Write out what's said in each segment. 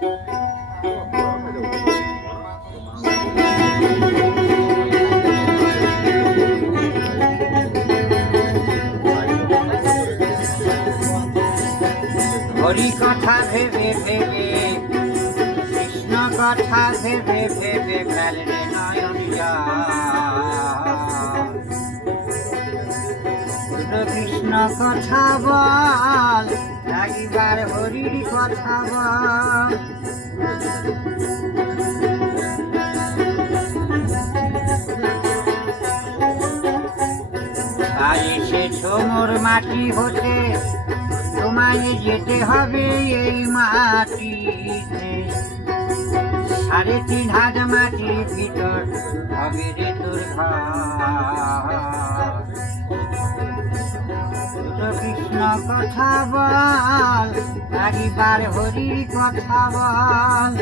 হরি কথা ভেবে ভেবে কৃষ্ণ কথা ভেবে ভেবে ফেলরে নয়ন কৃষ্ণ কথা বল, একবার হরির কথা বল। তাই এসেছ মোর মাটি হতে, তোমায় যেতে হবে এই মাটিতে। 3.5 হাত মাটির ভিতর হবে রে তোর ঘর। কৃষ্ণ কথা বল, একবার হরির কথা বল।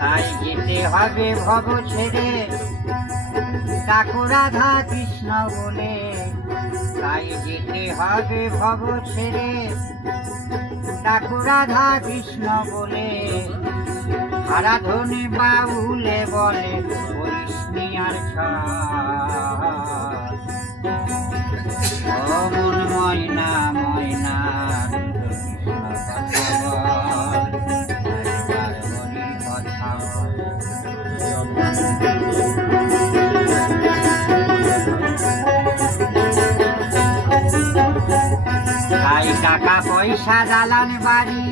তাই যেতে হবে ভব ছেড়ে, ডাকো রাধা কৃষ্ণ বলে। তাই যেতে হবে ভব ছেড়ে, ডাকো রাধা কৃষ্ণ বলে। আরাধনে বাউলে বলে করিসনি আর ও মন ময়না ময়না, তাই টাকা পয়সা দালান বাড়ি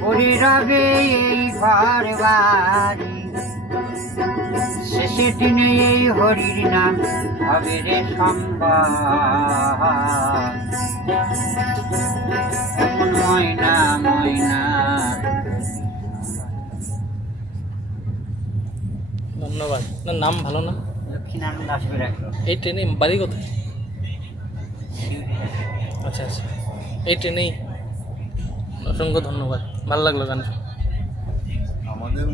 পড়ে রবে এই ঘর বাড়ি। শেষের দিনে এই হরির নাম হবে রে সম্ভব। ময়না ময়না। ধন্যবাদ। আপনার নাম ভালো না? লক্ষ্মীনারায়ণ দাস বেরাগ্র। এই ট্রেনে বাড়ি কোথায়? আচ্ছা আচ্ছা, এই ট্রেনেই। অসংখ্য ধন্যবাদ, ভালো লাগলো গান। আমাদের